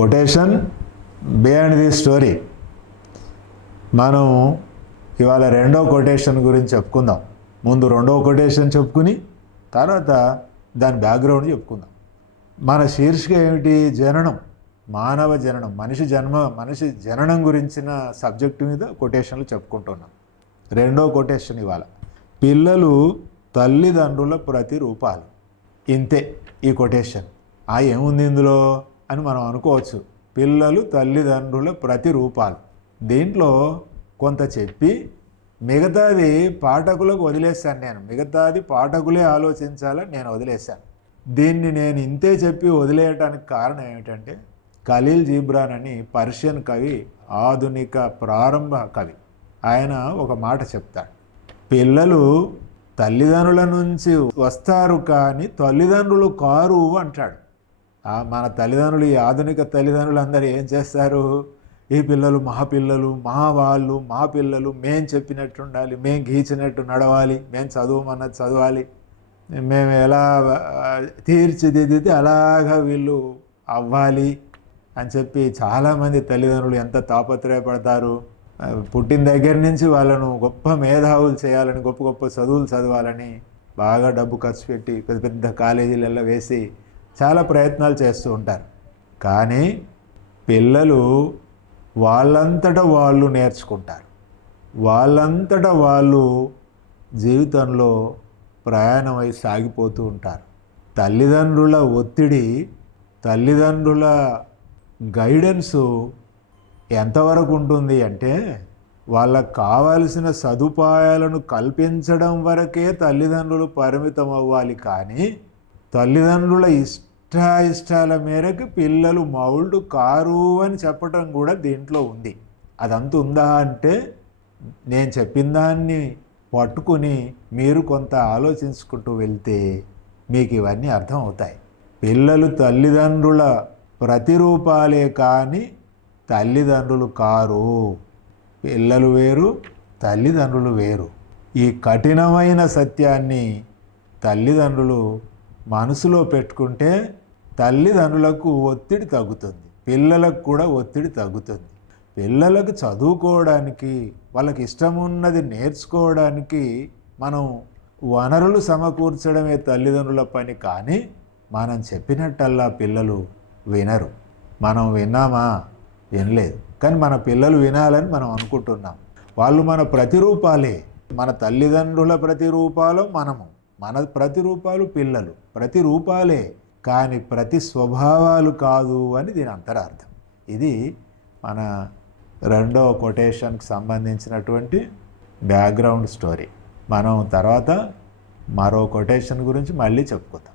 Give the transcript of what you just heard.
Quotation behind the story. మనం ఇవాళ రెండో కొటేషన్ గురించి చెప్పుకుందాం. ముందు రెండో కొటేషన్ చెప్పుకుని తర్వాత దాని బ్యాక్గ్రౌండ్ చెప్పుకుందాం. మన శీర్షిక ఏమిటి? జననం, మానవ జననం, మనిషి జననం గురించిన సబ్జెక్టు మీద కొటేషన్లు చెప్పుకుంటున్నాం. రెండో కొటేషన్ ఇవాళ, పిల్లలు తల్లిదండ్రుల ప్రతిరూపాలు. ఇంతే ఈ కొటేషన్. ఏముంది ఇందులో అని మనం అనుకోవచ్చు. పిల్లలు తల్లిదండ్రుల ప్రతిరూపాలు. దీంట్లో కొంత చెప్పి మిగతాది పాఠకులకు వదిలేశాను. మిగతాది పాఠకులే ఆలోచించాలని నేను వదిలేశాను. దీన్ని నేను ఇంతే చెప్పి వదిలేయటానికి కారణం ఏమిటంటే, ఖలీల్ జిబ్రాన్ అని పర్షియన్ కవి, ఆధునిక ప్రారంభ కవి, ఆయన ఒక మాట చెప్తాడు. పిల్లలు తల్లిదండ్రుల నుంచి వస్తారు కానీ తల్లిదండ్రులు కారు అంటాడు. మన తల్లిదండ్రులు, ఈ ఆధునిక తల్లిదండ్రులు అందరూ ఏం చేస్తారు? ఈ పిల్లలు మా పిల్లలు, మా వాళ్ళు, మా పిల్లలు, మేం చెప్పినట్టు ఉండాలి, మేం గీచినట్టు నడవాలి, మేం చదువుమన్నది చదవాలి, మేము ఎలా తీర్చిదిద్దితే అలాగా వీళ్ళు అవ్వాలి అని చెప్పి చాలామంది తల్లిదండ్రులు ఎంత తాపత్రయపడతారు. పుట్టిన దగ్గర నుంచి వాళ్ళను గొప్ప మేధావులు చేయాలని, గొప్ప గొప్ప చదువులు చదవాలని బాగా డబ్బు ఖర్చు పెట్టి పెద్ద పెద్ద కాలేజీలలో వేసి చాలా ప్రయత్నాలు చేస్తూ ఉంటారు. కానీ పిల్లలు వాళ్ళంతటా వాళ్ళు నేర్చుకుంటారు. వాళ్ళంతటా వాళ్ళు జీవితంలో ప్రయాణమై సాగిపోతూ ఉంటారు. తల్లిదండ్రుల ఒత్తిడి, తల్లిదండ్రుల గైడెన్సు ఎంతవరకు ఉంటుంది అంటే, వాళ్ళకు కావాల్సిన సదుపాయాలను కల్పించడం వరకే తల్లిదండ్రులు పరిమితం అవ్వాలి. కానీ తల్లిదండ్రుల ఇష్టాల మేరకు పిల్లలు మౌల్డ్ కారు అని చెప్పటం కూడా దీంట్లో ఉంది. అదంతా ఉందా అంటే, నేను చెప్పిన దాన్ని పట్టుకుని మీరు కొంత ఆలోచించుకుంటూ వెళ్తే మీకు ఇవన్నీ అర్థం అవుతాయి. పిల్లలు తల్లిదండ్రుల ప్రతిరూపాలే కానీ తల్లిదండ్రులు కారు. పిల్లలు వేరు, తల్లిదండ్రులు వేరు. ఈ కఠినమైన సత్యాన్ని తల్లిదండ్రులు మనసులో పెట్టుకుంటే తల్లిదండ్రులకు ఒత్తిడి తగ్గుతుంది, పిల్లలకు కూడా ఒత్తిడి తగ్గుతుంది. పిల్లలకు చదువుకోవడానికి, వాళ్ళకి ఇష్టం ఉన్నది నేర్చుకోవడానికి మనం వనరులు సమకూర్చడమే తల్లిదండ్రుల పని. కానీ మనం చెప్పినట్టల్లా పిల్లలు వినరు. మనం విన్నామా? వినలేదు. కానీ మన పిల్లలు వినాలని మనం అనుకుంటున్నాం. వాళ్ళు మన ప్రతిరూపాలే. మన తల్లిదండ్రుల ప్రతిరూపాలు మనము, మన ప్రతిరూపాలు పిల్లలు. ప్రతిరూపాలే కానీ ప్రతి స్వభావాలు కాదు అని దీని అంతరార్థం. ఇది మన రెండో కొటేషన్కి సంబంధించినటువంటి బ్యాక్గ్రౌండ్ స్టోరీ. మనం తర్వాత మరో కొటేషన్ గురించి మళ్ళీ చెప్పుకుందాం.